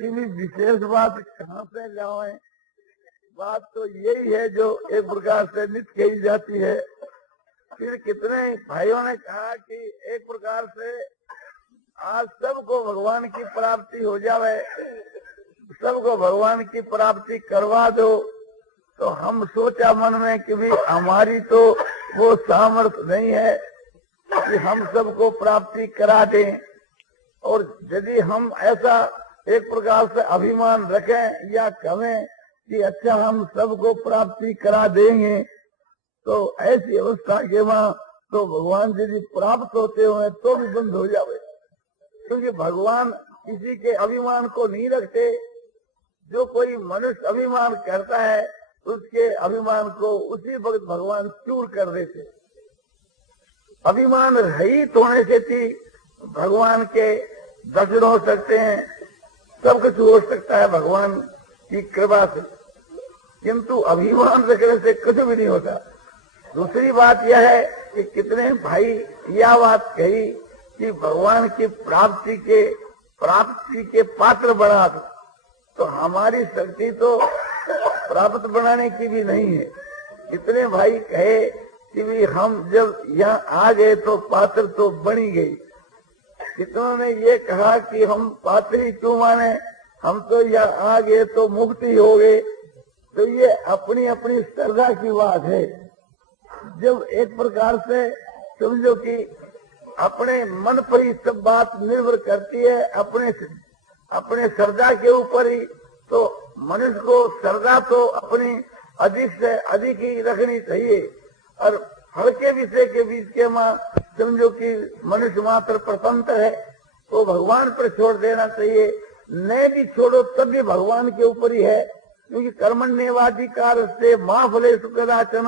इतनी विशेष बात कहाँ से लाएं? बात तो यही है जो एक प्रकार से नित्य कही जाती है। फिर कितने भाइयों ने कहा कि एक प्रकार से आज सबको भगवान की प्राप्ति हो जावे, सबको भगवान की प्राप्ति करवा दो। तो हम सोचा मन में कि भी हमारी तो वो सामर्थ्य नहीं है कि हम सबको प्राप्ति करा दें। और यदि हम ऐसा एक प्रकार से अभिमान रखें या कहें कि अच्छा हम सबको प्राप्ति करा देंगे, तो ऐसी अवस्था के वहाँ तो भगवान यदि प्राप्त होते हुए तो भी बंद हो जावे। क्योंकि भगवान किसी के अभिमान को नहीं रखते। जो कोई मनुष्य अभिमान करता है उसके अभिमान को उसी वक्त भगवान चूर कर देते। अभिमान रहित होने से थी भगवान के दर्शन हो सकते हैं, सब कुछ हो सकता है भगवान की कृपा से, किंतु अभिमान रखने से कुछ भी नहीं होता। दूसरी बात यह है कि कितने भाई यह बात कही कि भगवान की प्राप्ति के पात्र बना दो। तो हमारी शक्ति तो प्राप्त बनाने की भी नहीं है। कितने भाई कहे कि भी हम जब यहाँ आ गए तो पात्र तो बनी गई। कितनों ने ये कहा कि हम पात्र ही क्यों माने, हम तो यहाँ आ गए तो मुक्ति हो गए। तो ये अपनी अपनी श्रद्धा की बात है। जब एक प्रकार से समझो कि अपने मन पर ही सब बात निर्भर करती है, अपने श्रद्धा के ऊपर ही, तो मनुष्य को श्रद्धा तो अपनी अधिक से अधिक ही रखनी चाहिए। और हल्के विषय के बीच के माँ समझो कि मनुष्य मात्र प्रतंत्र है तो भगवान पर छोड़ देना चाहिए। न भी छोड़ो तब भी भगवान के ऊपर ही है। क्योंकि कर्मण्येवाधिकार से माँ फले सुखदाचन,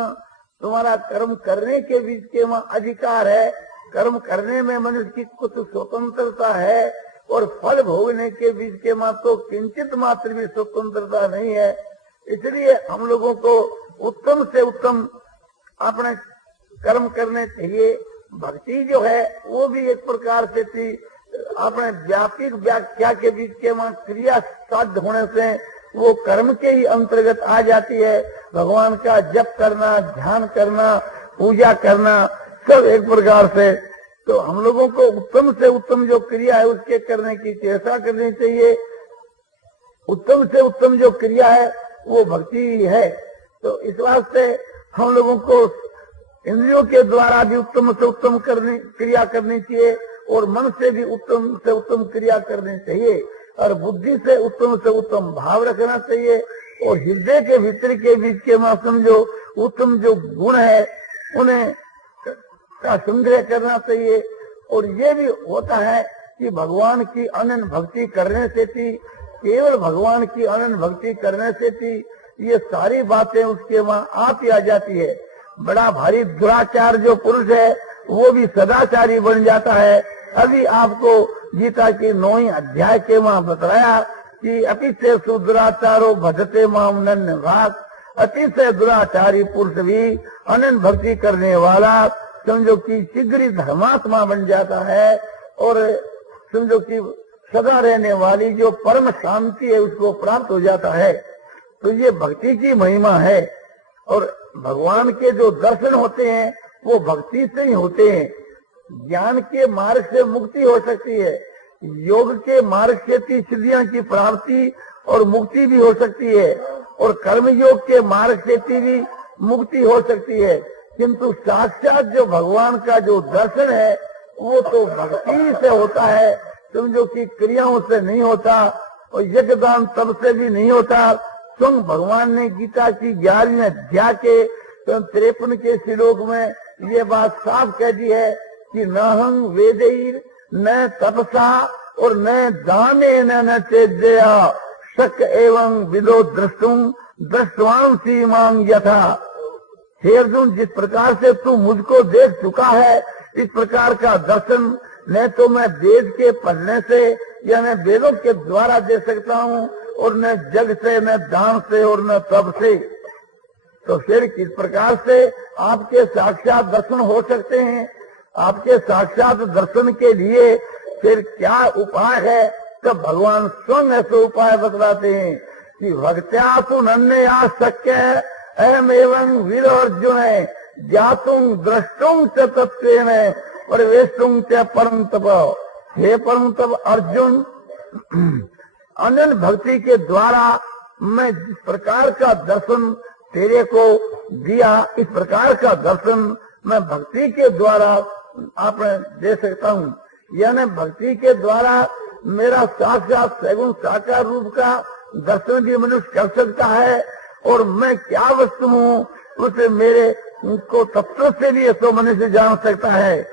तुम्हारा कर्म करने के बीच के माँ अधिकार है। कर्म करने में मनुष्य की कुछ स्वतंत्रता है और फल भोगने के बीच के माँ तो किंचित मात्र भी स्वतंत्रता नहीं है। इसलिए हम लोगों को उत्तम से उत्तम अपने कर्म करने चाहिए। भक्ति जो है वो भी एक प्रकार से थी अपने व्यापक व्याख्या के बीच के माँ क्रिया साध्य होने से वो कर्म के ही अंतर्गत आ जाती है। भगवान का जप करना, ध्यान करना, पूजा करना, सब एक प्रकार से। तो हम लोगों को उत्तम से उत्तम जो क्रिया है उसके करने की चेष्टा करनी चाहिए। उत्तम से उत्तम जो क्रिया है वो भक्ति ही है। तो इस वास्ते हम लोगों को इंद्रियों के द्वारा भी उत्तम से उत्तम क्रिया करनी चाहिए और मन से भी उत्तम से उत्तम क्रिया करनी चाहिए और बुद्धि से उत्तम भाव रखना चाहिए और हृदय के भीतर के बीच के मां समझो उत्तम जो गुण है उन्हें का संग्रह करना चाहिए। और ये भी होता है कि भगवान की अनन्य भक्ति करने से थी, केवल भगवान की अनन्य भक्ति करने से थी ये सारी बातें उसके वहां आप ही आ जाती है। बड़ा भारी दुराचार जो पुरुष है वो भी सदाचारी बन जाता है। अभी आपको गीता की 9वीं अध्याय के वहां बताया कि अतिशय सुदुराचारो भजते माम नन्य भाग। अतिशय दुराचारी पुरुष भी अनन्य भक्ति करने वाला समझो कि शीघ्र ही धर्मात्मा बन जाता है और समझो कि सदा रहने वाली जो परम शांति है उसको प्राप्त हो जाता है। तो ये भक्ति की महिमा है। और भगवान के जो दर्शन होते हैं वो भक्ति से ही होते हैं। ज्ञान के मार्ग से मुक्ति हो सकती है, योग के मार्ग से सिद्धियां की प्राप्ति और मुक्ति भी हो सकती है और कर्म योग के मार्ग से भी मुक्ति हो सकती है। किंतु साक्षात जो भगवान का जो दर्शन है वो तो भक्ति से होता है, समझो कि क्रियाओं से नहीं होता और यज्ञदान तब से भी नहीं होता। स्वयं भगवान ने गीता की 11वें अध्याय के 53 के श्लोक में ये बात साफ कह दी है कि न हम वेदैर न तपसा और न दाने न चेद्या शक एवं विदो दृष्टवांसी मांग यथा। हे अर्जुन, जिस प्रकार से तू मुझको देख चुका है इस प्रकार का दर्शन न तो मैं वेद के पढ़ने से या मैं वेदों के द्वारा दे सकता हूँ और न जग से, न दान से और न तप से। तो फिर किस प्रकार से आपके साक्षात दर्शन हो सकते हैं? आपके साक्षात दर्शन के लिए फिर क्या उपाय है? तब भगवान स्वयं ऐसे उपाय बतलाते हैं कि भक्त्या तु नन्हे आ शक्य अहम एवं वीर अर्जुन है ज्ञातुम द्रष्टुम च तत्वेन परिवेशुम च परम तप। हे परम तप अर्जुन, अनन्य भक्ति के द्वारा मैं जिस प्रकार का दर्शन तेरे को दिया, इस प्रकार का दर्शन मैं भक्ति के द्वारा आपने दे सकता हूँ। यानी भक्ति के द्वारा मेरा साक्षात सगुण साकार रूप का दर्शन भी मनुष्य कर सकता है, और मैं क्या वस्तु हूँ उसे मेरे को तत्व से भी ऐसा मनुष्य जान सकता है।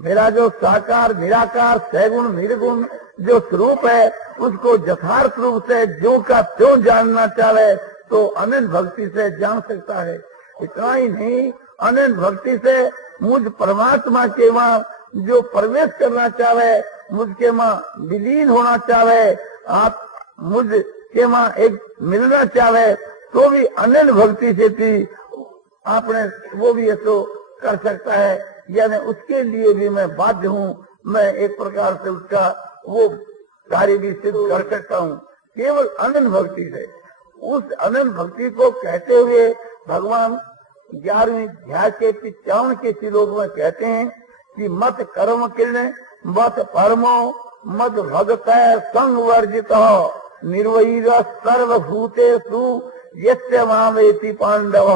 मेरा जो साकार निराकार सगुण निर्गुण जो स्वरूप है उसको यथार्थ रूप से ज्यों का त्यों जानना चाहे तो अनन्य भक्ति से जान सकता है। इतना ही नहीं, अनन्य भक्ति से मुझ परमात्मा के वहाँ जो प्रवेश करना चाहे, मुझके वहाँ विलीन होना चाहे, आप मुझ के वहाँ एक मिलना चाहे तो भी अनन्य भक्ति से भी आपने वो भी ऐसा कर सकता है। यानी उसके लिए भी मैं बाध्य हूँ, मैं एक प्रकार से उसका वो कार्य भी सिद्ध कर सकता हूँ केवल अनन्य भक्ति से। उस अनन्य भक्ति को कहते हुए भगवान 11वीं अध्याय के 55 के श्लोक में कहते हैं कि मत कर्म किर्ण मत परमो मत भगत संग वर्जित निर्वैर सर्वभूतेषु यस्य मामेति पांडव।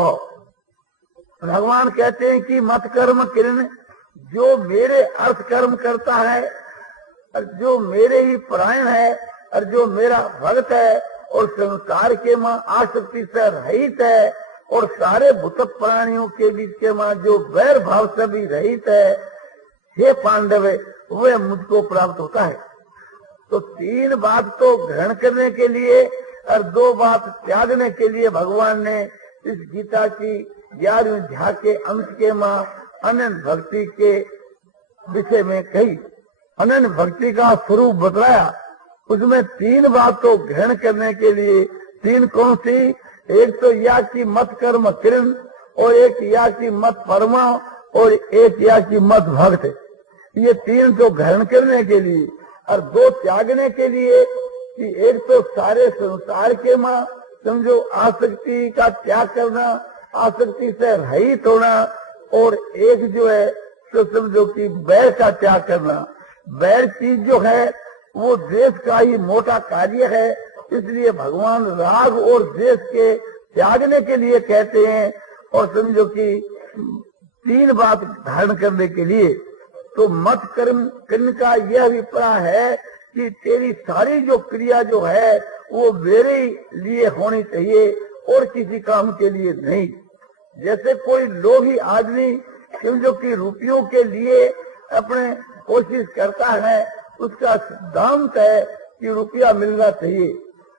भगवान कहते हैं कि मत कर्म किर्ण, जो मेरे अर्थ कर्म करता है और जो मेरे ही परायण है और जो मेरा भक्त है और संसार के माँ आसक्ति से रहित है और सारे भूत प्राणियों के बीच के माँ जो वैर भाव से भी रहित है, हे पांडव, वह मुझको प्राप्त होता है। तो 3 बात तो ग्रहण करने के लिए और 2 बात त्यागने के लिए भगवान ने इस गीता की 11वीं अध्याय के अंत के माँ अनन्य भक्ति के विषय में कही, अनन्य भक्ति का स्वरूप बतलाया। उसमें 3 बात तो ग्रहण करने के लिए, 3 कौन सी? एक तो या कि मत कर्म किरण, और एक या कि मत परमा, और एक या कि मत भक्त। ये 3 तो ग्रहण करने के लिए, और 2 त्यागने के लिए कि एक तो सारे संसार के माँ समझो आसक्ति का त्याग करना, आसक्ति से रहित होना, और एक जो है तो समझो कि बैर का त्याग करना। बैर चीज जो है वो द्वेष का ही मोटा कार्य है, इसलिए भगवान राग और द्वेष के त्यागने के लिए कहते हैं। और समझो कि 3 बात धारण करने के लिए तो मत कर्म करने का यह अभिप्राय है कि तेरी सारी जो क्रिया जो है वो मेरे लिए होनी चाहिए और किसी काम के लिए नहीं। जैसे कोई लोभी आदमी समझो कि रुपयों के लिए अपने कोशिश करता है, उसका सिद्धांत है कि रुपया मिलना चाहिए।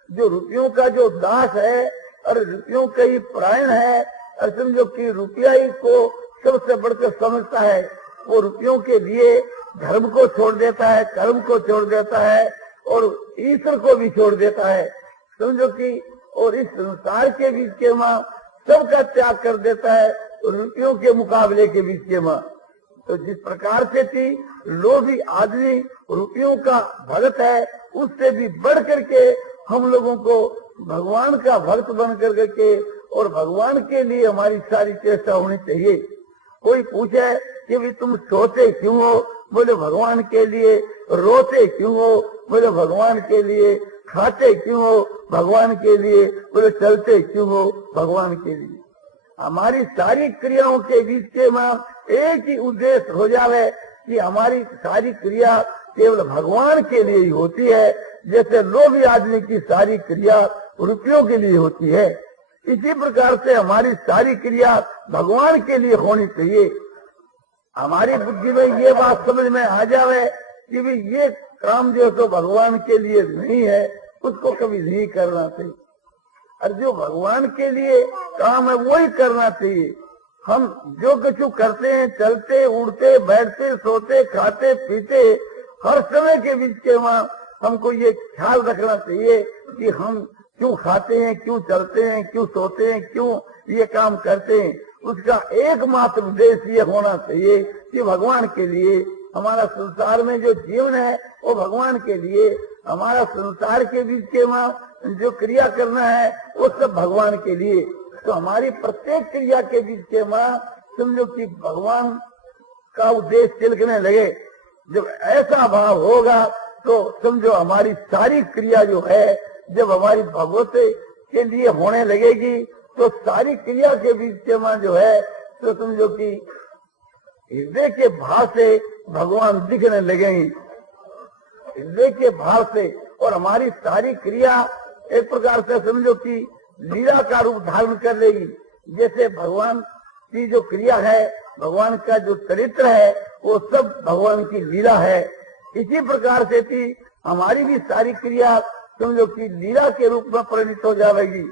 जो रुपयों का जो दास है और रुपयों का ही परायण है और समझो कि रुपया ही को सबसे बढ़कर समझता है, वो रुपयों के लिए धर्म को छोड़ देता है, कर्म को छोड़ देता है और ईश्वर को भी छोड़ देता है। समझो कि और इस संसार के बीच के माँ सबका त्याग कर देता है रुपयों के मुकाबले के बीच के माँ। तो जिस प्रकार से थी लोभी आदमी रुपयों का भक्त है, उससे भी बढ़ करके हम लोगों को भगवान का भक्त बन करके और भगवान के लिए हमारी सारी चेष्टा होनी चाहिए। कोई पूछे कि भी तुम सोते क्यों हो, बोले भगवान के लिए। रोते क्यों हो, बोले भगवान के लिए। खाते क्यों हो, भगवान के लिए। बोले चलते क्यों हो, भगवान के लिए। हमारी सारी क्रियाओं के बीच के मां एक ही उद्देश्य हो जावे कि हमारी सारी क्रिया केवल भगवान के लिए ही होती है, जैसे लोभी आदमी की सारी क्रिया रुपयों के लिए होती है। इसी प्रकार से हमारी सारी क्रिया भगवान के लिए होनी चाहिए। हमारी बुद्धि में ये बात समझ में आ जावे कि भी ये काम जो तो भगवान के लिए नहीं है, उसको कभी नहीं करना चाहिए। और जो भगवान के लिए काम है वही करना चाहिए। हम जो कुछ करते हैं, चलते उड़ते बैठते सोते खाते पीते, हर समय के बीच के वहाँ हमको ये ख्याल रखना चाहिए कि हम क्यों खाते हैं, क्यों चलते हैं, क्यों सोते हैं, क्यों ये काम करते हैं। उसका एकमात्र उद्देश्य ये होना चाहिए कि भगवान के लिए हमारा संसार में जो जीवन है वो भगवान के लिए, हमारा संसार के बीच के वहाँ जो क्रिया करना है वो सब भगवान के लिए। तो हमारी प्रत्येक क्रिया के बीच के वहाँ समझो कि भगवान का उद्देश्य तिलकने लगे। जब ऐसा भाव होगा तो समझो हमारी सारी क्रिया जो है जब हमारी भगवत के लिए होने लगेगी तो सारी क्रिया के बीच के वहाँ जो है तो समझो कि हृदय के भाव से भगवान दिखने लगेंगे, हृदय के भाव से। और हमारी सारी क्रिया एक प्रकार से समझो कि लीला का रूप धारण कर लेगी। जैसे भगवान की जो क्रिया है, भगवान का जो चरित्र है वो सब भगवान की लीला है। इसी प्रकार से थी हमारी भी सारी क्रिया समझो कि लीला के रूप में परिणित हो जाएगी।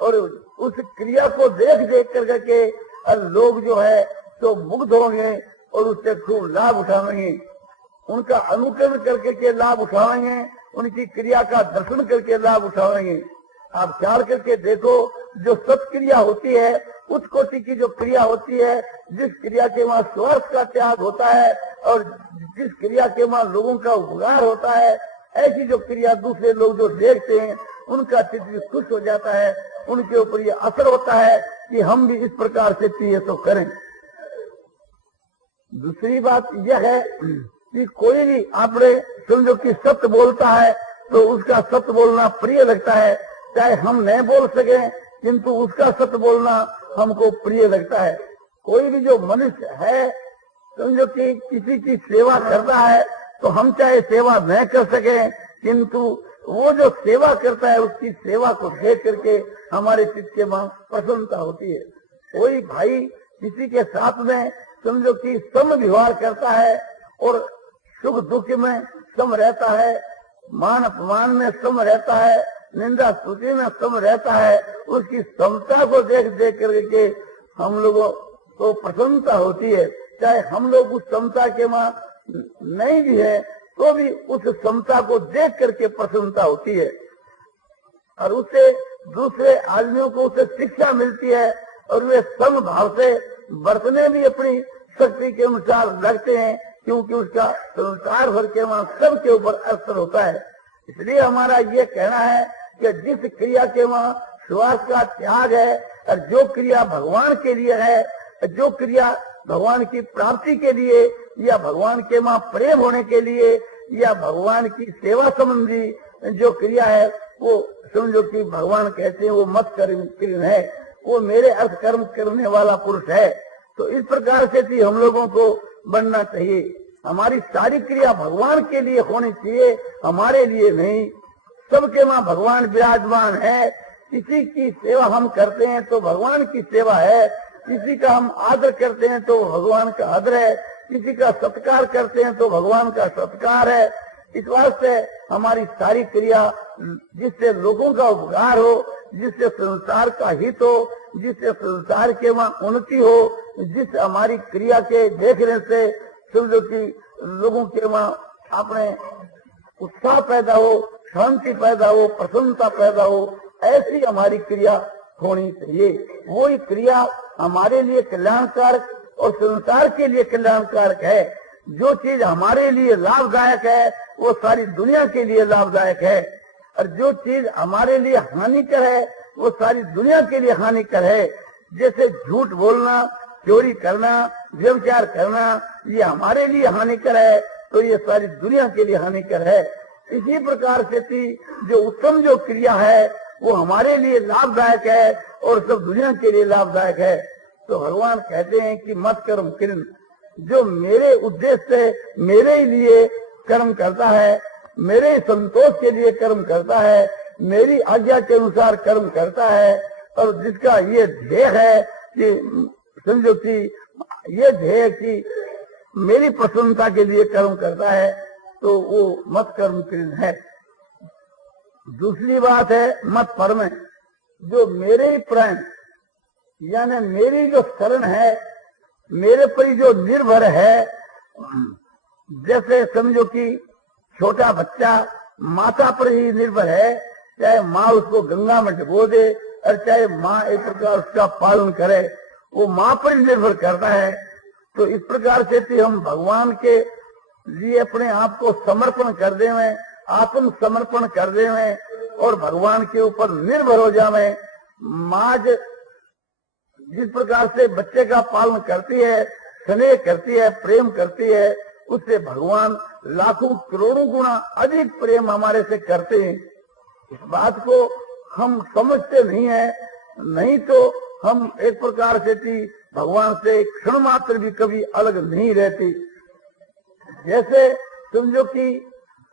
और उस क्रिया को देख देख करके लोग जो है तो मुग्ध होंगे और उससे खूब लाभ उठाएंगे, उनका अनुकरण करके के लाभ उठाएंगे, उनकी क्रिया का दर्शन करके लाभ उठाएंगे। आप ख्याल करके देखो, जो सत्क्रिया होती है, उस कोटि की जो क्रिया होती है, जिस क्रिया के वहाँ स्वार्थ का त्याग होता है और जिस क्रिया के वहाँ लोगों का उपकार होता है, ऐसी जो क्रिया दूसरे लोग जो देखते हैं उनका चित्त भी खुश हो जाता है, उनके ऊपर ये असर होता है कि हम भी इस प्रकार से चाहिए तो करें। दूसरी बात यह है कि कोई भी आपने समझो कि सत्य बोलता है तो उसका सत्य बोलना प्रिय लगता है, चाहे हम नहीं बोल सके किंतु उसका सत्य बोलना हमको प्रिय लगता है। कोई भी जो मनुष्य है समझो कि किसी की सेवा करता है तो हम चाहे सेवा नहीं कर सके किंतु वो जो सेवा करता है उसकी सेवा को देख करके हमारे चित्त के वहां प्रसन्नता होती है। कोई भाई किसी के साथ में समझो कि सम व्यवहार करता है और सुख दुख में सम रहता है, मान अपमान में सम रहता है, निंदा स्तुति में सम रहता है, उसकी समता को देख देख करके हम लोगों को प्रसन्नता होती है। चाहे हम लोग उस समता के वहां नहीं भी है तो भी उस समता को देख करके प्रसन्नता होती है और उससे दूसरे आदमियों को उसे शिक्षा मिलती है और वे सम भाव से बरतने भी अपनी शक्ति के अनुसार लगते हैं, क्योंकि उसका संसार भर के वहां सबके ऊपर असर होता है। इसलिए हमारा ये कहना है कि जिस क्रिया के वहां स्वार्थ का त्याग है और जो क्रिया भगवान के लिए है, जो क्रिया भगवान की प्राप्ति के लिए या भगवान के वहां प्रेम होने के लिए या भगवान की सेवा संबंधी जो क्रिया है वो समझो कि भगवान कहते हैं वो मत कर्म है, वो मेरे अर्थ कर्म करने वाला पुरुष है। तो इस प्रकार से भी हम लोगों को बनना चाहिए। हमारी सारी क्रिया भगवान के लिए होनी चाहिए, हमारे लिए नहीं। सबके वहां भगवान विराजमान है। किसी की सेवा हम करते हैं तो भगवान की सेवा है, किसी का हम आदर करते हैं तो भगवान का आदर है, किसी का सत्कार करते हैं तो भगवान का सत्कार है। इस वास्ते हमारी सारी क्रिया जिससे लोगों का उपकार हो, जिससे संसार का हित हो, जिससे संसार के वहाँ उन्नति हो, जिस हमारी क्रिया के देखने से समझो कि लोगों के वहाँ अपने उत्साह पैदा हो, शांति पैदा हो, प्रसन्नता पैदा हो, ऐसी हमारी क्रिया होनी चाहिए। वही क्रिया हमारे लिए कल्याणकारक और संसार के लिए कल्याणकारक है। जो चीज हमारे लिए लाभदायक है वो सारी दुनिया के लिए लाभदायक है, और जो चीज हमारे लिए हानिकर है वो सारी दुनिया के लिए हानिकर है। जैसे झूठ बोलना, चोरी करना, व्यभिचार करना, ये हमारे लिए हानिकर है तो ये सारी दुनिया के लिए हानिकर है। इसी प्रकार से जो उत्तम जो क्रिया है वो हमारे लिए लाभदायक है और सब दुनिया के लिए लाभदायक है। तो भगवान कहते हैं कि मत कर्म किरण, जो मेरे उद्देश्य से मेरे ही लिए कर्म करता है, मेरे संतोष के लिए कर्म करता है, मेरी आज्ञा के अनुसार कर्म करता है, और जिसका ये ध्येय है कि समझो कि ये ध्येय कि मेरी प्रसन्नता के लिए कर्म करता है, तो वो मत कर्म किरण है। दूसरी बात है मत परम, जो मेरे ही प्रेम यानी मेरी जो शरण है, मेरे पर ही जो निर्भर है। जैसे समझो कि छोटा बच्चा माता पर ही निर्भर है, चाहे माँ उसको गंगा में डुबो दे और चाहे माँ एक प्रकार उसका पालन करे, वो माँ पर ही निर्भर करता है। तो इस प्रकार से हम भगवान के लिए अपने आप को समर्पण कर दें, आत्म समर्पण कर देवे और भगवान के ऊपर निर्भर हो जावे। माँ जिस प्रकार से बच्चे का पालन करती है, स्नेह करती है, प्रेम करती है, उससे भगवान लाखों करोड़ों गुना अधिक प्रेम हमारे से करते हैं। इस बात को हम समझते नहीं है, नहीं तो हम एक प्रकार से भगवान से क्षण मात्र भी कभी अलग नहीं रहती। जैसे समझो कि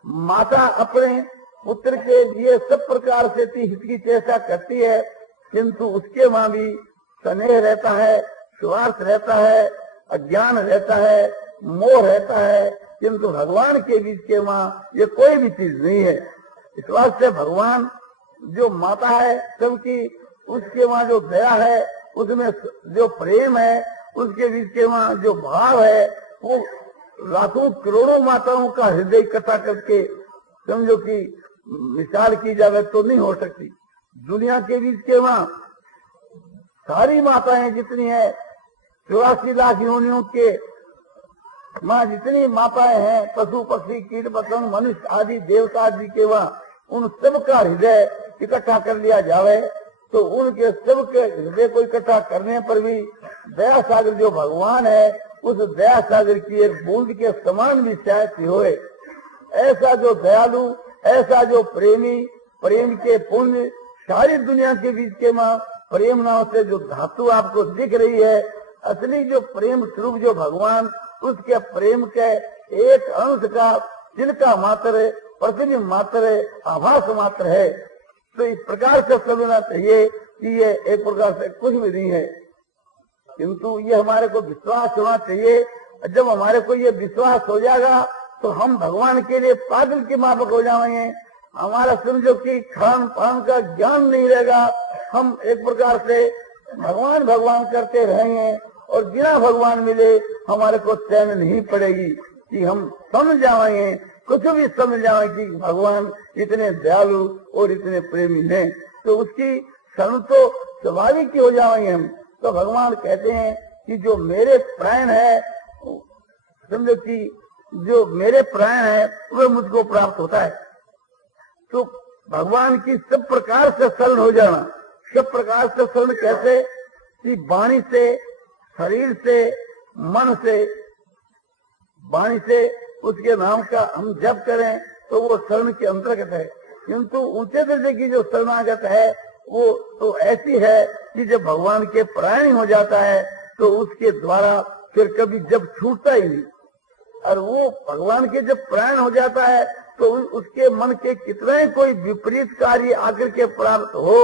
माता अपने पुत्र के लिए सब प्रकार से हित की चेष्टा करती है, किंतु उसके वहां भी स्नेह रहता है, स्वार्थ रहता है, अज्ञान रहता है, मोह रहता है, किंतु भगवान के बीच के वहां ये कोई भी चीज नहीं है। इस वास्ते भगवान जो माता है सबकी, उसके वहां जो दया है, उसमें जो प्रेम है, उसके बीच के वहां जो भाव है, वो लाखों करोड़ों माताओं का हृदय इकट्ठा करके समझो कि मिसाल की जाए तो नहीं हो सकती। दुनिया के बीच के वहां सारी माताएं जितनी है, 84 लाख योनियों के माँ जितनी माताएं हैं, पशु पक्षी कीट पतंग मनुष्य आदि देवता आदि के वहां उन सबका हृदय इकट्ठा कर लिया जावे तो उनके सबके हृदय को इकट्ठा करने पर भी दया सागर जो भगवान है, उस दया सागर की एक बूंद के समान भी शायद होए। ऐसा जो दयालु, ऐसा जो प्रेमी, प्रेम के पुण्य सारी दुनिया के बीच के माँ प्रेम नाम से जो धातु आपको दिख रही है, असली जो प्रेम स्वरूप जो भगवान, उसके प्रेम के एक अंश का तिनका मात्र, प्रतिबिंब मात्र, आभास मात्र है। तो इस प्रकार से समझना चाहिए कि ये एक प्रकार से कुछ भी नहीं है, किंतु ये हमारे को विश्वास होना चाहिए। जब हमारे को ये विश्वास हो जाएगा तो हम भगवान के लिए पागल के माफक हो जाएंगे। हमारा समझो कि खान पान का ज्ञान नहीं रहेगा, हम एक प्रकार से भगवान भगवान करते रहेंगे और बिना भगवान मिले हमारे को चैन नहीं पड़ेगी कि हम समझ जाएंगे, कुछ भी समझ जाएंगे कि भगवान इतने दयालु और इतने प्रेमी हैं, तो उसकी शरण तो स्वाभाविक ही हो जाएंगे हम। तो भगवान कहते हैं कि जो मेरे प्राण है, समझो कि जो मेरे प्राण है वह मुझको प्राप्त होता है। तो भगवान की सब प्रकार से शरण हो जाना, सब प्रकार से शरण कैसे कि वाणी से, शरीर से, मन से, वाणी से उसके नाम का हम जप करें तो वो शरण के अंतर्गत है। किंतु ऊंचे दर्जे की जो शरणागत है वो तो ऐसी है कि जब भगवान के प्राणी हो जाता है तो उसके द्वारा फिर कभी जब छूटता ही नहीं। और वो भगवान के जब प्राण हो जाता है तो उसके मन के कितने कोई विपरीत कार्य आकर के प्राप्त हो,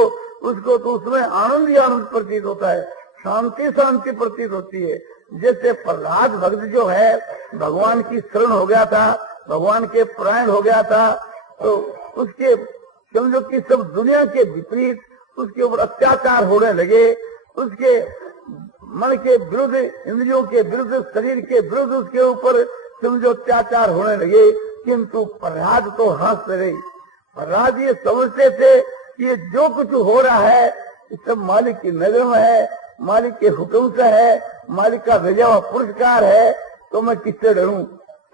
उसको तो उसमें आनंद ही आनंद प्रतीत होता है, शांति शांति प्रतीत होती है। जैसे प्रहलाद भक्त जो है भगवान की शरण हो गया था, भगवान के प्राण हो गया था, तो उसके समझो कि सब दुनिया के विपरीत उसके ऊपर अत्याचार होने लगे, उसके मन के विरुद्ध, इंद्रियों के विरुद्ध, शरीर के विरुद्ध उसके ऊपर समझो अत्याचार होने लगे, किंतु प्रहलाद तो हंसते रहे। प्रहलाद ये समझते थे कि ये जो कुछ हो रहा है सब मालिक की नजर में है, मालिक के हुक्म से है, मालिक का भेजा हुआ पुरस्कार है, तो मैं किससे डरूं।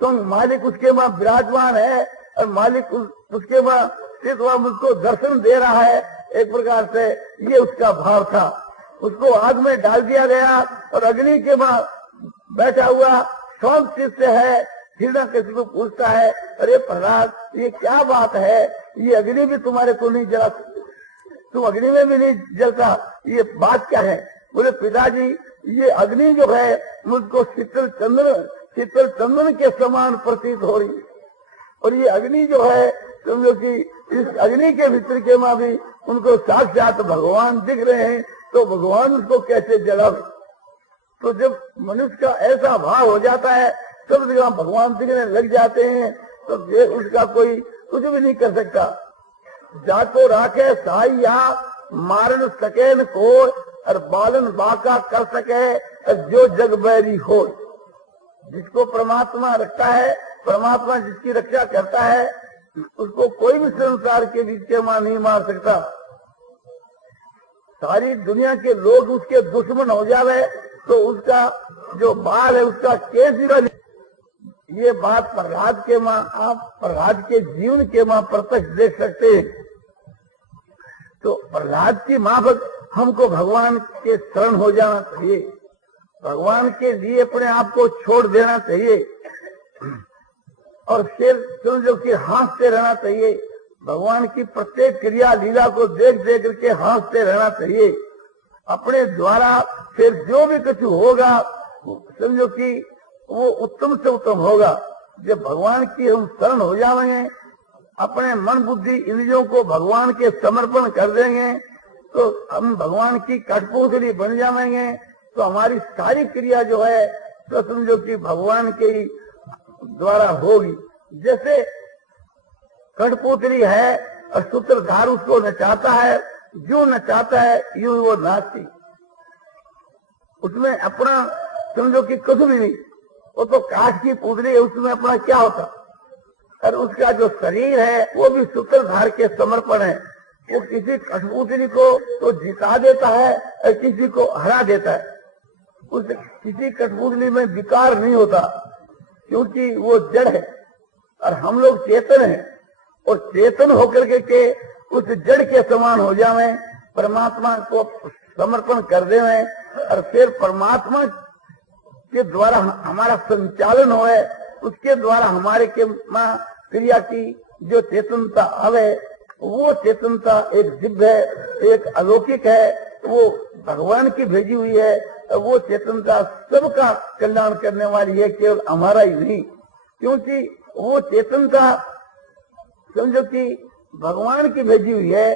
तो मालिक उसके वहां विराजमान है और मालिक उसके वहां सिर्फ वहां मुझको दर्शन दे रहा है। एक प्रकार से ये उसका भाव था। उसको आग में डाल दिया गया और अग्नि के वहां बैठा हुआ शांत चित्त से है, फिर ना किसी को पूछता है, अरे प्रहलाद ये क्या बात है, ये अग्नि भी तुम्हारे को नहीं जला, तुम अग्नि में भी नहीं जलता, ये बात क्या है। बोले पिताजी ये अग्नि जो है मुझको शीतल चंदन के समान प्रतीत हो रही, और ये अग्नि जो है समझो कि इस अग्नि के भीतर के मां भी उनको साक्षात भगवान दिख रहे हैं, तो भगवान उसको कैसे जलावे। तो जब मनुष्य का ऐसा भाव हो जाता है, सब जगह भगवान दिखने लग जाते हैं, तो ये उसका कोई कुछ भी नहीं कर सकता। जाको राखे साइया मारन सके न को, और बालन बाका कर सके जो जग बैरी हो। जिसको परमात्मा रखता है, परमात्मा जिसकी रक्षा करता है, उसको कोई भी संसार के बीच के मां नहीं मार सकता। सारी दुनिया के लोग उसके दुश्मन हो जावे तो उसका जो बाल है उसका केस ये बात प्रहलाद के माँ आप प्रहलाद के जीवन के माँ प्रत्यक्ष देख सकते हैं। तो प्रहलाद की माफक हमको भगवान के शरण हो जाना चाहिए, भगवान के लिए अपने आप को छोड़ देना चाहिए और फिर समझो कि हंसते रहना चाहिए। भगवान की प्रत्येक क्रिया लीला को देख देख करके हंसते रहना चाहिए। अपने द्वारा फिर जो भी कुछ होगा समझो कि वो उत्तम से उत्तम होगा। जब भगवान की हम शरण हो जाएंगे, अपने मन बुद्धि इंद्रियों को भगवान के समर्पण कर देंगे, तो हम भगवान की कठपुतली बन जाएंगे। तो हमारी सारी क्रिया जो है तो समझो कि भगवान के ही द्वारा होगी। जैसे कठपुतली है और सूत्रधार उसको नचाता है, जो नचाता है यूं वो नाचती, उसमें अपना समझो कि कुछ भी नहीं, वो तो काठ की पुतली है, उसमें अपना क्या होता। और उसका जो शरीर है वो भी सूत्रधार के समर्पण है। वो किसी कठपुतली को तो जिता देता है और किसी को हरा देता है। उस किसी कठपुतली में विकार नहीं होता, क्योंकि वो जड़ है और हम लोग चेतन हैं। और चेतन होकर के उस जड़ के समान हो जावे, परमात्मा को समर्पण कर देवे और फिर परमात्मा के द्वारा हमारा संचालन होए, उसके द्वारा हमारे के क्रिया की जो चेतनता आवे, वो चेतनता एक दिव्य है, एक अलौकिक है, वो भगवान की भेजी हुई है। वो चेतनता सबका कल्याण करने वाली है, केवल हमारा ही नहीं। क्योंकि वो चेतनता समझो कि भगवान की भेजी हुई है,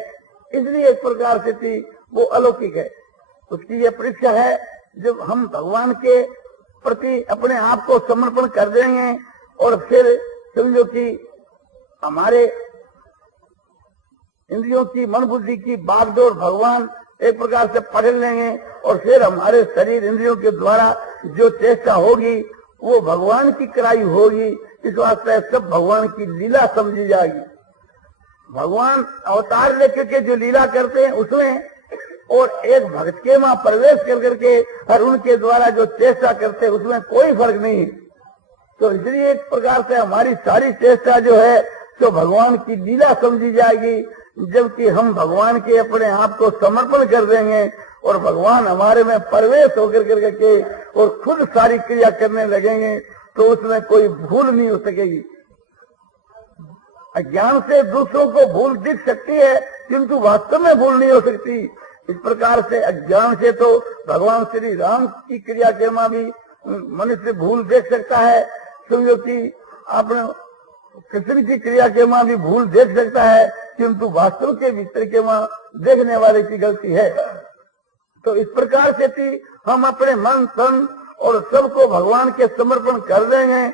इसलिए एक प्रकार से थी वो अलौकिक है। उसकी ये परीक्षा है, जब हम भगवान के प्रति अपने आप को समर्पण कर देंगे और फिर समझो कि हमारे इंद्रियों की मन बुद्धि की बागडोर भगवान एक प्रकार से पकड़ लेंगे और फिर हमारे शरीर इंद्रियों के द्वारा जो चेष्टा होगी वो भगवान की कराई होगी। इस वास्ते सब भगवान की लीला समझी जाएगी। भगवान अवतार लेकर के जो लीला करते हैं उसमें और एक भक्त के मां प्रवेश कर करके और उनके द्वारा जो चेष्टा करते हैं उसमें कोई फर्क नहीं है। तो इसलिए एक प्रकार से हमारी सारी चेष्टा जो है तो भगवान की लीला समझी जाएगी। जबकि हम भगवान के अपने आप को समर्पण कर देंगे और भगवान हमारे में प्रवेश होकर करके और खुद सारी क्रिया करने लगेंगे, तो उसमें कोई भूल नहीं हो सकेगी। अज्ञान से दूसरों को भूल दिख सकती है, किंतु वास्तव में भूल नहीं हो सकती। इस प्रकार से अज्ञान से तो भगवान श्री राम की क्रिया कर्मा भी मनुष्य भूल देख सकता है, समझो कि आपने कृष्ण की क्रिया के मां भी भूल देख सकता है, किंतु वास्तव के भीतर के मां देखने वाले की गलती है। तो इस प्रकार से थी हम अपने मन तन और सबको भगवान के समर्पण कर देंगे,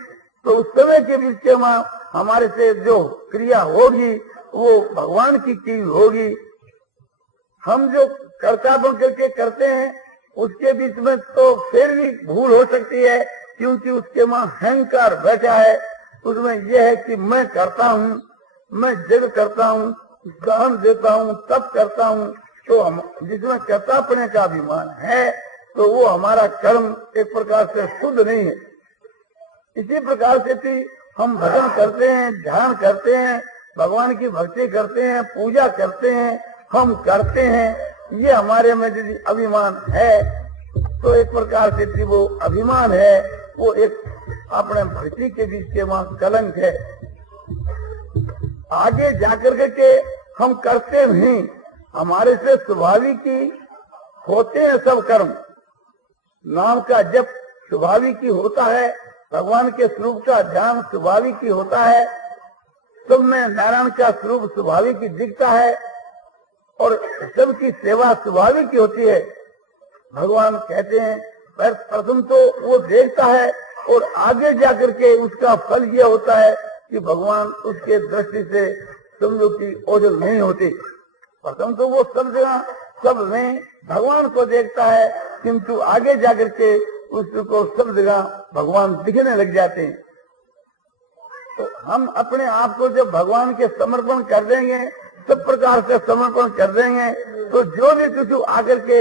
तो उस समय के बीच के मां हमारे से जो क्रिया होगी वो भगवान की चीज होगी। हम जो कर्ता बन करके करते हैं उसके बीच में तो फिर भी भूल हो सकती है, क्योंकि उसके मां अहंकार बैठा है। उसमें यह है कि मैं करता हूँ, मैं जग करता हूँ, दान देता हूँ, तब करता हूँ। तो हम जिसमें कर्तापने का अभिमान है तो वो हमारा कर्म एक प्रकार से शुद्ध नहीं है। इसी प्रकार से थी हम भजन करते हैं, ध्यान करते हैं, भगवान की भक्ति करते हैं, पूजा करते हैं, हम करते हैं, ये हमारे में यदि अभिमान है तो एक प्रकार से थी वो अभिमान है, वो एक अपने भक्ति के बीच के वहां कलंक है। आगे जाकर के हम करते नहीं, हमारे से स्वाभाविक ही होते हैं सब कर्म। नाम का जप स्वाभाविक ही होता है, भगवान के स्वरूप का ध्यान स्वाभाविक ही होता है, सब में नारायण का स्वरूप स्वाभाविक ही दिखता है और सबकी सेवा स्वाभाविक ही होती है। भगवान कहते हैं पर प्रथम तो वो देखता है और आगे जाकर के उसका फल यह होता है कि भगवान उसके दृष्टि से समझो की ओझल नहीं होती। प्रथम तो वो सब जगह सब में भगवान को देखता है, किंतु आगे जाकर के उसको सब जगह भगवान दिखने लग जाते हैं। तो हम अपने आप को जब भगवान के समर्पण कर देंगे, सब प्रकार से समर्पण कर देंगे, तो जो भी कुछ आकर के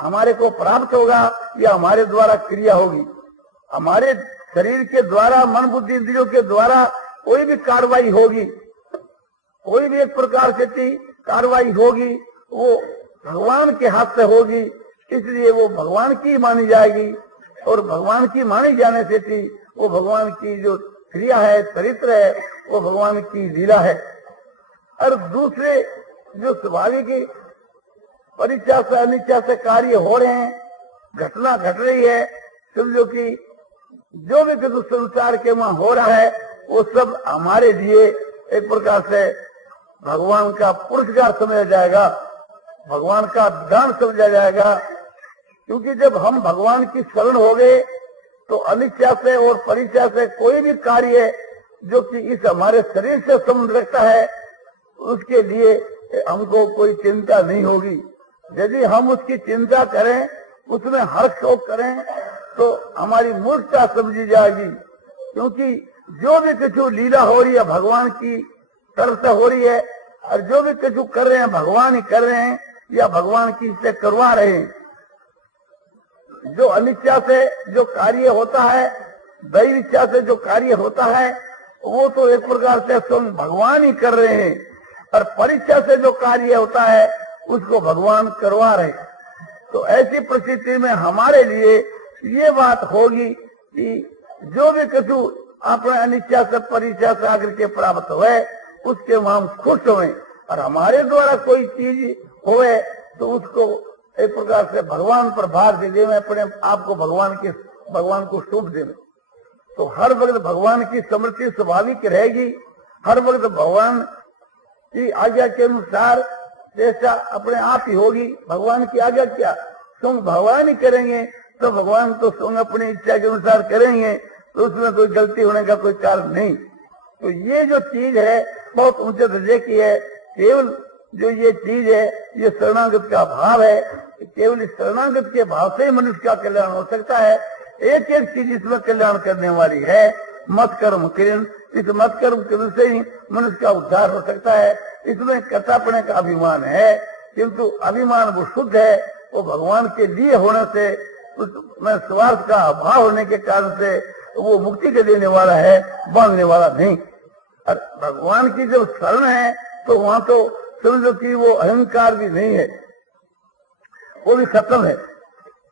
हमारे को प्राप्त होगा या हमारे द्वारा क्रिया होगी, हमारे शरीर के द्वारा, मन बुद्धि इंद्रियों के द्वारा कोई भी कार्रवाई होगी, कोई भी एक प्रकार से कार्रवाई होगी, वो भगवान के हाथ से होगी, इसलिए वो भगवान की मानी जाएगी। और भगवान की मानी जाने से थी वो भगवान की जो क्रिया है, चरित्र है, वो भगवान की लीला है। और दूसरे जो स्वाभाविक परिचय से अनिच्छा से कार्य हो रहे हैं, घटना घट रही है, समझो कि जो भी कुछ संसार के वहां हो रहा है वो सब हमारे लिए एक प्रकार से भगवान का पुरस्कार समझा जाएगा, भगवान का दान समझा जाएगा। क्योंकि जब हम भगवान की शरण हो गए तो अनिच्छा से और परिचय से कोई भी कार्य जो कि इस हमारे शरीर से संबंध रखता है उसके लिए हमको कोई चिंता नहीं होगी। यदि हम उसकी चिंता करें, उसमें हर्ष शोक करें तो हमारी मूर्खता समझी जाएगी। क्योंकि जो भी कुछ लीला हो रही है भगवान की तरफ से हो रही है, और जो भी कुछ कर रहे हैं भगवान ही कर रहे हैं या भगवान की से करवा रहे हैं। जो अनिच्छा से जो कार्य होता है, दैव इच्छा से जो कार्य होता है, वो तो एक प्रकार से स्वयं भगवान ही कर रहे हैं, और परीक्षा से जो कार्य होता है उसको भगवान करवा रहे हैं। तो ऐसी परिस्थिति में हमारे लिए ये बात होगी कि जो भी कुछ अपने अनिच्छा से परिचय से आकर के प्राप्त हुए उसके हम खुश हुए, और हमारे द्वारा कोई चीज होए तो उसको एक प्रकार से भगवान पर भार दे दे, अपने आप को भगवान को सौंप देना। तो हर वक्त भगवान की स्मृति स्वाभाविक रहेगी, हर वक्त भगवान की आज्ञा के अनुसार जैसा अपने आप ही होगी। भगवान की आज्ञा क्या, स्वयं भगवान ही करेंगे, तो भगवान तो स्वयं अपनी इच्छा के अनुसार करेंगे, तो उसमें कोई गलती होने का कोई कारण नहीं। तो ये जो चीज है बहुत ऊंचे दर्जे की है। केवल जो ये चीज है ये शरणागत का भाव है, केवल इस शरणागत के भाव से ही मनुष्य का कल्याण हो सकता है। एक एक चीज इसमें कल्याण करने वाली है, मत कर्म किरण, इस मत कर्म किरण से ही मनुष्य का उद्धार हो सकता है। इसमें कटापने का अभिमान है, किंतु अभिमान वो शुद्ध है, वो भगवान के लिए होने से, उसमें स्वार्थ का अभाव होने के कारण से वो मुक्ति के देने वाला है, बांधने वाला नहीं। और भगवान की जब शरण है तो वहां तो समझो कि वो अहंकार भी नहीं है, वो भी खत्म है।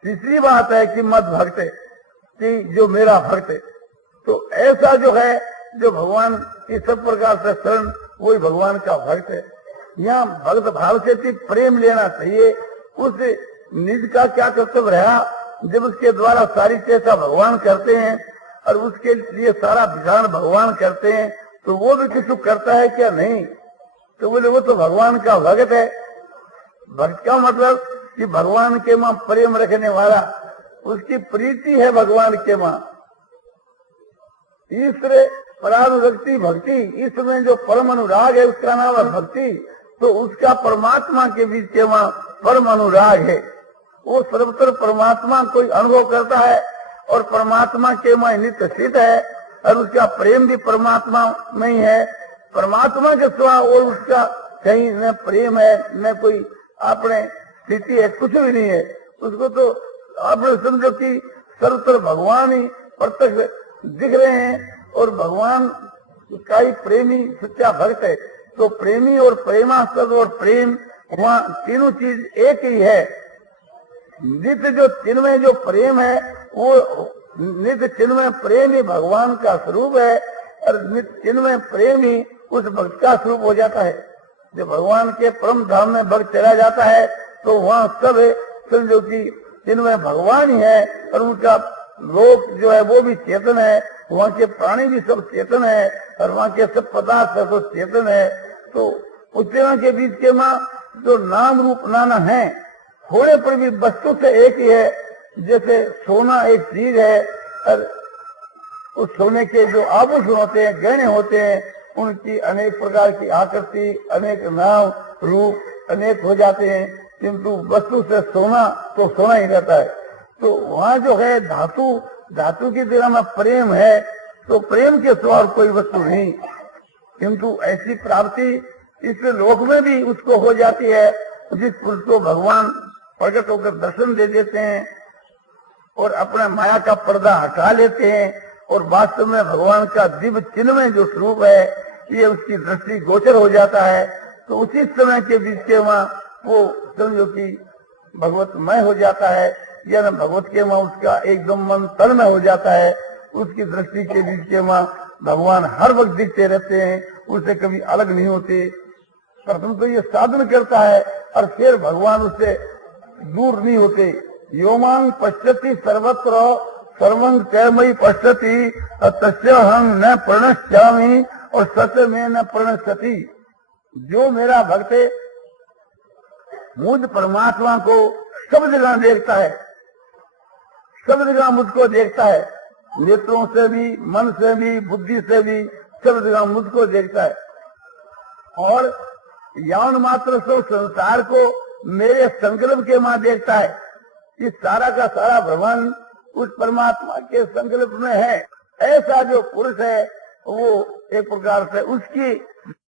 तीसरी बात है कि मत भक्त है, कि जो मेरा भक्त है। तो ऐसा जो है जो भगवान की सब प्रकार से शरण, वही भगवान का भक्त है। यहाँ भक्त भाव से प्रेम लेना चाहिए। उस निज का क्या कर्तव्य रहा, जब उसके द्वारा सारी चेष्टा भगवान करते हैं और उसके लिए सारा विधान भगवान करते हैं, तो वो भी कुछ करता है क्या? नहीं। तो बोले वो तो भगवान का भक्त है। भक्त का मतलब कि भगवान के मां प्रेम रखने वाला, उसकी प्रीति है भगवान के मां। ईश्वर परानुरक्ति भक्ति, इसमें जो परम अनुराग है उसका नाम है भक्ति। तो उसका परमात्मा के बीच के वहां परम अनुराग है। वो सर्वत्र परमात्मा कोई अनुभव करता है और परमात्मा के वहां नित्य स्थित है, और उसका प्रेम भी परमात्मा में ही है। परमात्मा के सिवा और उसका कहीं न प्रेम है न कोई अपने स्थिति है, कुछ भी नहीं है। उसको तो आपने समझो कि सर्वत्र भगवान ही प्रत्यक्ष दिख रहे हैं, और भगवान का ही प्रेमी सच्चा भक्त है। तो प्रेमी और प्रेमास्पद और प्रेम, वहाँ तीनों चीज एक ही है। नित्य जो चिन्मय जो प्रेम है, वो नित्य चिन्मय प्रेम ही भगवान का स्वरूप है, और नित्य चिन्मय प्रेम ही उस भक्त का स्वरूप हो जाता है। जब भगवान के परम धाम में भक्त चला जाता है तो वहाँ सब समझो कि चिन्मय भगवान ही है, और उनका लोक जो है वो भी चेतन है, वहाँ के प्राणी भी सब चेतन है, और वहाँ के सब पदार्थ सब चेतन है। तो उच्चना के बीच के माँ जो नाम रूप नाना है, होने पर भी वस्तु से एक ही है। जैसे सोना एक चीज है, और उस सोने के जो आभूषण होते हैं, गहने होते हैं, उनकी अनेक प्रकार की आकृति, अनेक नाम रूप अनेक हो जाते हैं, किंतु वस्तु से सोना तो सोना ही रहता है। तो वहाँ जो है धातु, धातु की दिशा में प्रेम है, तो प्रेम के सिवा कोई वस्तु नहीं। किंतु ऐसी प्राप्ति इस लोक में भी उसको हो जाती है, जिस पुरुष को भगवान प्रकट होकर दर्शन दे देते हैं और अपने माया का पर्दा हटा लेते हैं, और वास्तव में भगवान का दिव्य चिन्हमय जो स्वरूप है ये उसकी दृष्टि गोचर हो जाता है, तो उसी समय के बीच के वहाँ वो समझो कि भगवतमय हो जाता है, या न भगवत के वहाँ उसका एकदम मन तन्मय हो जाता है। उसकी दृष्टि के बीच के वहाँ भगवान हर वक्त दिखते रहते हैं, उससे कभी अलग नहीं होते। प्रथम तो ये साधन करता है और फिर भगवान उससे दूर नहीं होते। योमांग पश्यति सर्वत्र सर्वंग तैमयी पश्यति तस्य हम न प्रणश्यामि और सत्य में न प्रणश्यति। जो मेरा भक्त है मुझ परमात्मा को सब जगह देखता है, सब जगह मुझको देखता है, नेत्रों से भी, मन से भी, बुद्धि से भी, सब जगह मुझको देखता है। और यौन मात्र सब संसार को मेरे संकल्प के मां देखता है। इस सारा का सारा ब्रह्मांड उस परमात्मा के संकल्प में है। ऐसा जो पुरुष है वो एक प्रकार से उसकी